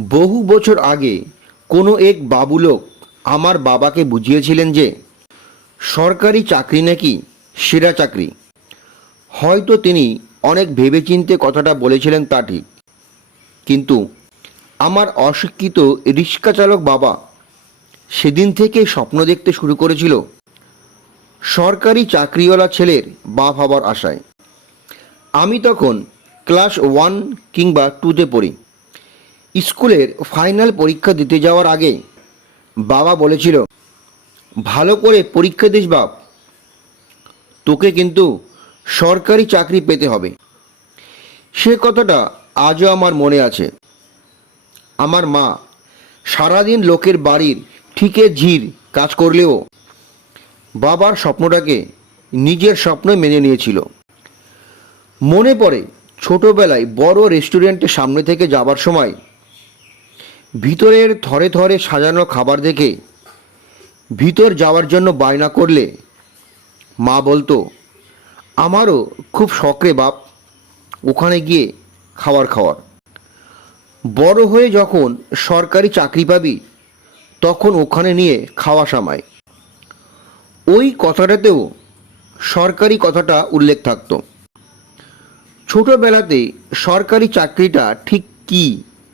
বহু বছর আগে কোনো এক বাবুলোক আমার বাবাকে বুঝিয়েছিলেন যে, সরকারি চাকরি নাকি সেরা চাকরি। হয়তো তিনি অনেক ভেবেচিন্তে কথাটা বলেছিলেন তা ঠিক। কিন্তু আমার অশিক্ষিত রিক্সা চালক বাবা সেদিন থেকে স্বপ্ন দেখতে শুরু করেছিল সরকারি চাকরিওয়ালা ছেলের বাপ হবার আশায়। আমি তখন ক্লাস ওয়ান কিংবা টুতে পড়ি। স্কুলের ফাইনাল পরীক্ষা দিতে যাওয়ার আগে বাবা বলেছিল, ভালো করে পরীক্ষা দিস বাপ, তোকে কিন্তু সরকারি চাকরি পেতে হবে। সে কথাটা আজও আমার মনে আছে। আমার মা সারাদিন লোকের বাড়ির ঠিকে ঝির কাজ করলেও বাবার স্বপ্নটাকে নিজের স্বপ্ন মেনে নিয়েছিল। মনে পড়ে ছোটবেলায় বড় রেস্টুরেন্টের সামনে থেকে যাবার সময় ভিতরের থরে থরে সাজানো খাবার দেখে ভিতর যাওয়ার জন্য বায়না করলে, মা বলতো, আমারও খুব শখরে বাপ, ওখানে গিয়ে খাবার খাওয়ার। বড় হয়ে যখন সরকারি চাকরি পাবি, তখন ওখানে নিয়ে খাওয়া সামায়। ওই কথাটাতেও সরকারি কথাটা উল্লেখ থাকতো। ছোটবেলাতে সরকারি চাকরিটা ঠিক কি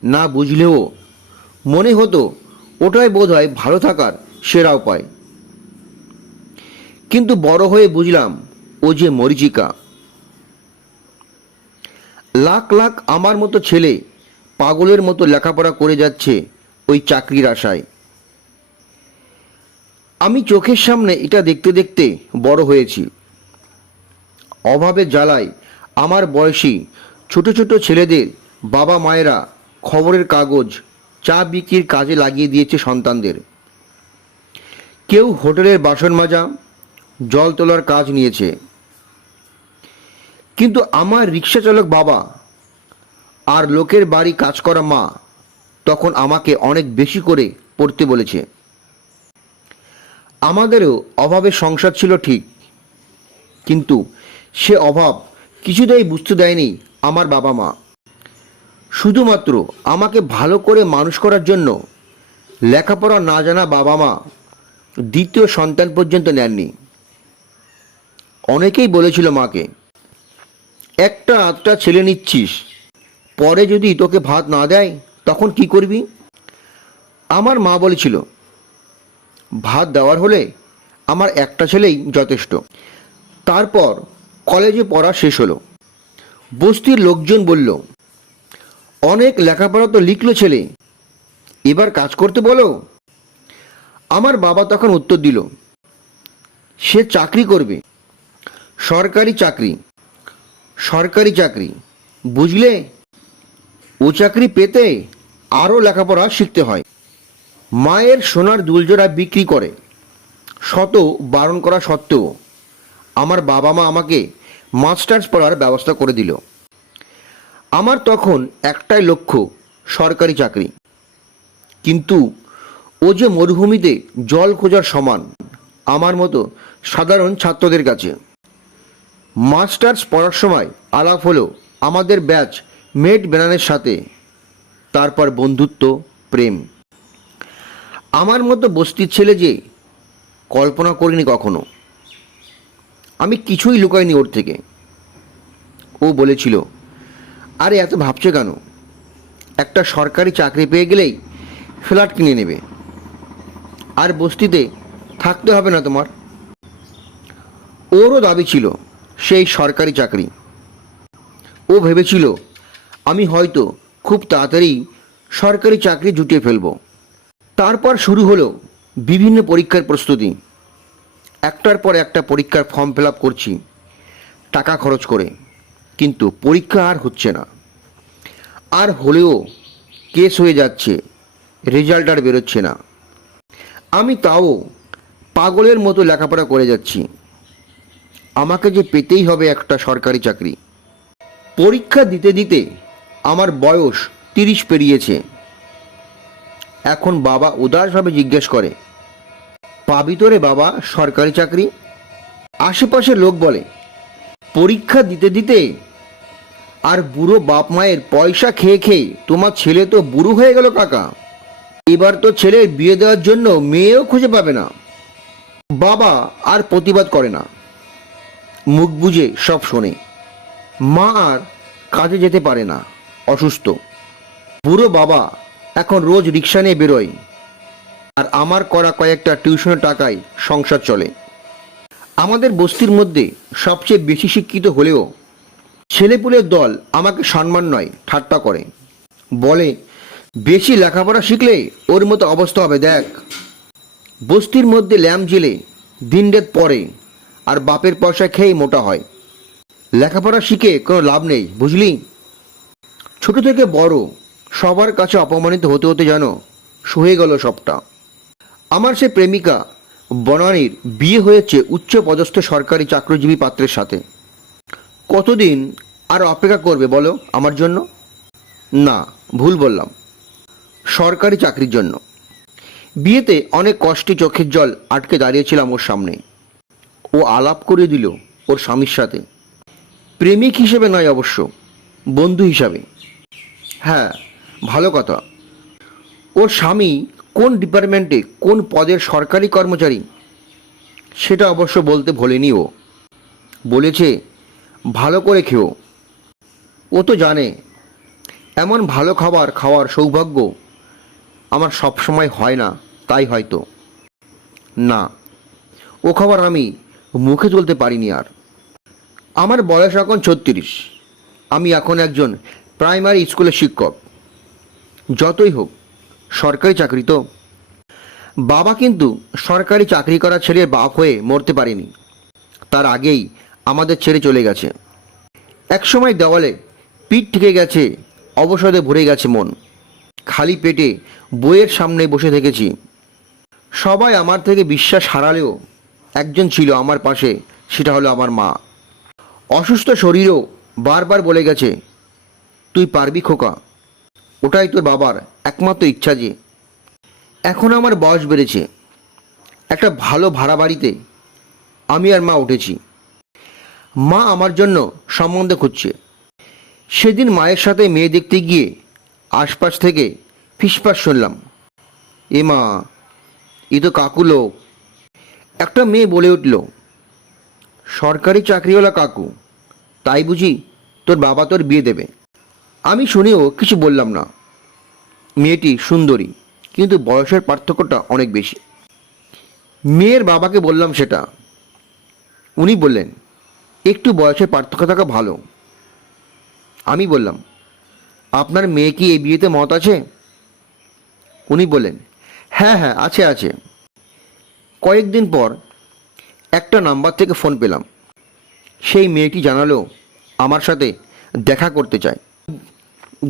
না বুঝলেও মনে হতো ওটাই বোধ হয় ভালো থাকার সেরা উপায়। কিন্তু বড় হয়ে বুঝলাম ও যে মরিচিকা। লাখ লাখ আমার মতো ছেলে পাগলের মতো লেখাপড়া করে যাচ্ছে ওই চাকরির আশায়। আমি চোখের সামনে এটা দেখতে দেখতে বড় হয়েছি। অভাবে জ্বালায় আমার বয়সী ছোট ছোট ছেলেদের বাবা মায়েরা খবরের কাগজ চা বিক্রির কাজে লাগিয়ে দিয়েছে সন্তানদের। কেউ হোটেলের বাসন মাজা, জল তোলার কাজ নিয়েছে। কিন্তু আমার রিক্সা চালক বাবা আর লোকের বাড়ি কাজ করা মা তখন আমাকে অনেক বেশি করে পড়তে বলেছে। আমাদেরও অভাবের সংসার ছিল ঠিক, কিন্তু সে অভাব কিছুতেই বুঝতে দেয়নি আমার বাবা মা। শুধুমাত্র আমাকে ভালো করে মানুষ করার জন্য লেখাপড়া না জানা বাবা মা দ্বিতীয় সন্তান পর্যন্ত নেননি। অনেকেই বলেছিল মাকে, একটা আধটা ছেলে নিচ্ছিস, পরে যদি তোকে ভাত না দেয়, তখন কি করবি? আমার মা বলেছিল, ভাত দেওয়ার হলে আমার একটা ছেলেই যথেষ্ট। তারপর কলেজে পড়া শেষ হলো। বস্তির লোকজন বলল অনেক লেখাপড়া তো লিখলো ছেলে। এবার কাজ করতে বলো। আমার বাবা তখন উত্তর দিল, সে চাকরি করবে। সরকারি চাকরি। সরকারি চাকরি। বুঝলে? ও চাকরি পেতে আরও লেখাপড়া শিখতে হয়। মায়ের সোনার দুলজোড়া বিক্রি করে। শত বারণ করা সত্ত্বেও আমার বাবা মা আমাকে মাস্টার্স পড়ার ব্যবস্থা করে দিল। আমার তখন একটাই লক্ষ্য, সরকারি চাকরি। কিন্তু ও যে মরুভূমিতে জল খোঁজার সমান, আমার মতো সাধারণ ছাত্রদের কাছে। মাস্টার্স পড়ার সময় আলাপ হলো আমাদের ব্যাচ মেট বেনানের সাথে, তারপর বন্ধুত্ব, প্রেম। আমার মতো বস্তির ছেলে যে কল্পনা করিনি কখনো। আমি কিছুই লুকাইনি ওর থেকে। ও বলেছিল আরে এত ভাবছ কেন? একটা সরকারি চাকরি পেয়ে গেলেই ফ্ল্যাট কিনে নেবে। আর বস্তিতে থাকতে হবে না তোমার। ওরও দাবি ছিল সেই সরকারি চাকরি। ও ভেবেছিল, আমি হয়তো খুব তাড়াতাড়ি সরকারি চাকরি জুটিয়ে ফেলব। তারপর শুরু হলো বিভিন্ন পরীক্ষার প্রস্তুতি। একটার পর একটা পরীক্ষার ফর্ম ফিল করছি, টাকা খরচ করে। কিন্তু পরীক্ষা আর হচ্ছে না। আর হলেও কেস হয়ে যাচ্ছে রেজাল্ট আর বেরোচ্ছে না। আমি তাও পাগলের মতো লেখাপড়া করে যাচ্ছি। আমাকে যে পেতেই হবে একটা সরকারি চাকরি। পরীক্ষা দিতে দিতে আমার বয়স তিরিশ পেরিয়েছে। এখন বাবা উদাসভাবে জিজ্ঞেস করে, পাবি তো রে বাবা সরকারি চাকরি? আশেপাশে লোক বলে, পরীক্ষা দিতে দিতে আর বুড়ো বাপ মায়ের পয়সা খেয়ে খেয়ে, তোমার ছেলে তো বুড়ো হয়ে গেল কাকা। এবার তো ছেলের বিয়ে দেওয়ার জন্য মেয়েও খুঁজে পাবে না। বাবা আর প্রতিবাদ করে না। মুখ বুঝে সব শোনে। মা আর কাজে যেতে পারে না, অসুস্থ। বুড়ো বাবা এখন রোজ রিক্সা নিয়ে বেরোয়। আর আমার করা কয়েকটা টিউশনের টাকায় সংসার চলে। আমাদের বস্তির মধ্যে সবচেয়ে বেশি শিক্ষিত হলেও ছেলেপুলের দল আমাকে সম্মান নয়, ঠাট্টা করে। বলে, বেশি লেখাপড়া শিখলে ওর মতো অবস্থা হবে, দেখ। বস্তির মধ্যে ল্যাম্প জেলে দিন রাত পড়ে আর বাপের পয়সা খেয়েই মোটা হয়। লেখাপড়া শিখে কোনো লাভ নেই, বুঝলি? ছোট থেকে বড়, সবার কাছে অপমানিত হতে হতে যেন সয়ে গেল সবটা। আমার সে প্রেমিকা বনানীর বিয়ে হয়েছে উচ্চ পদস্থ সরকারি চাকরিজীবী পাত্রের সাথে। কতদিন আর অপেক্ষা করবে বলো আমার জন্য? না, ভুল বললাম। সরকারি চাকরির জন্য। বিয়েতে অনেক কষ্টে চোখের জল আটকে দাঁড়িয়েছিলাম ওর সামনে। ও আলাপ করে দিল ওর স্বামীর সাথে। প্রেমিক হিসেবে নয় অবশ্য, বন্ধু হিসাবে। হ্যাঁ ভালো কথা। ওর স্বামী কোন ডিপার্টমেন্টে কোন পদের সরকারি কর্মচারী? সেটা অবশ্য বলতে ভোলেনি ও। বলেছে ভালো করে খেও। ও তো জানে, এমন ভালো খাবার খাওয়ার সৌভাগ্য আমার সব সময় হয় না, তাই হয়তো। না, ও খাবার আমি মুখে তুলতে পারিনি আর। আমার বয়স এখন ছত্রিশ। আমি এখন একজন প্রাইমারি স্কুলের শিক্ষক। যতই হোক, সরকারি চাকরি তো। বাবা কিন্তু সরকারি চাকরি করা ছেলের বাপ হয়ে মরতে পারেনি। তার আগেই আমাদের ছেড়ে চলে গেছে। একসময় দেওয়ালে পিঠ ঠেকে গেছে অবসাদে ভরে গেছে মন। খালি পেটে বইয়ের সামনে বসে থেকেছি। সবাই আমার থেকে বিশ্বাস হারালেও একজন ছিল আমার পাশে, সেটা হলো আমার মা। অসুস্থ শরীরও বারবার বলে গেছে, তুই পারবি খোকা, ওটাই তোর বাবার একমাত্র ইচ্ছা যে। এখন আমার বয়স বেড়েছে। একটা ভালো ভাড়া বাড়িতে আমি আর মা উঠেছি। মা আমার জন্য সম্বন্ধ খুঁজছে। সেদিন মায়ের সাথে মেয়ে দেখতে গিয়ে আশপাশ থেকে ফিসফাস শুনলাম। এ মা, এ তো কাকু লোক। একটা মেয়ে বলে উঠল, সরকারি চাকরিওয়ালা কাকু, তাই বুঝি তোর বাবা তোর বিয়ে দেবে? আমি শুনেও কিছু বললাম না। মেয়েটি সুন্দরী, কিন্তু বয়সের পার্থক্যটা অনেক বেশি। মেয়ের বাবাকে বললাম সেটা। উনি বললেন একটু বয়সের পার্থক্য থাকা ভালো। আমি বললাম, আপনার মেয়ে কি এই বিয়েতে মত আছে? উনি বললেন হ্যাঁ হ্যাঁ আছে আছে। কয়েকদিন পর একটা নাম্বার থেকে ফোন পেলাম। সেই মেয়েটি জানালো, আমার সাথে দেখা করতে চায়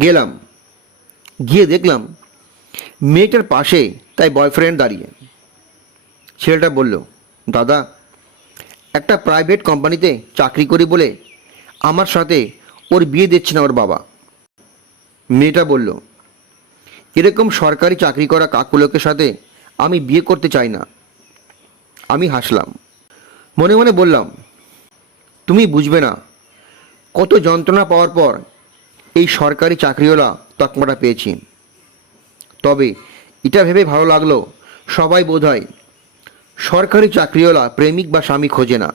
গেলাম। গিয়ে দেখলাম, মেয়েটার পাশে তাই বয়ফ্রেন্ড দাঁড়িয়ে। ছেলেটা বলল, দাদা একটা প্রাইভেট কোম্পানিতে চাকরি করি বলে আমার সাথে ওর বিয়ে দিচ্ছে না ওর বাবা। মেয়েটা বলল, এরকম সরকারি চাকরি করা কাকুলোকের সাথে আমি বিয়ে করতে চাই না। আমি হাসলাম। মনে মনে বললাম, তুমি বুঝবে না কত যন্ত্রণা পাওয়ার পর এই সরকারি চাকরিওয়ালা তকমাটা পেয়েছি। তবে এটা ভেবে ভালো লাগল সবাই বোধ হয় সরকারি চাকরিওয়ালা প্রেমিক বা স্বামী খোঁজে না।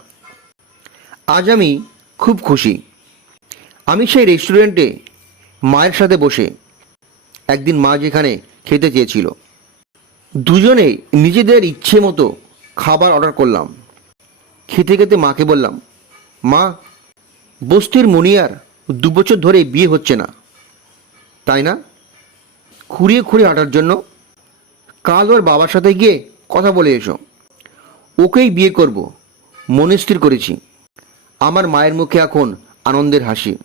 আজ আমি খুব খুশি। আমি সেই রেস্টুরেন্টে মায়ের সাথে বসে একদিন মা যেখানে খেতে চেয়েছিল, দুজনে নিজেদের ইচ্ছে মতো খাবার অর্ডার করলাম। খেতে খেতে মাকে বললাম, মা, বস্তির মুনিয়ার দু বছর ধরে বিয়ে হচ্ছে না। তাই না? খুঁড়িয়ে খুঁড়িয়ে হাঁটার জন্য কাল ওর বাবার সাথে গিয়ে কথা বলে এসো। ওকেই বিয়ে করব মনে স্থির করেছি। আমার মায়ের মুখে এখন আনন্দের হাসি।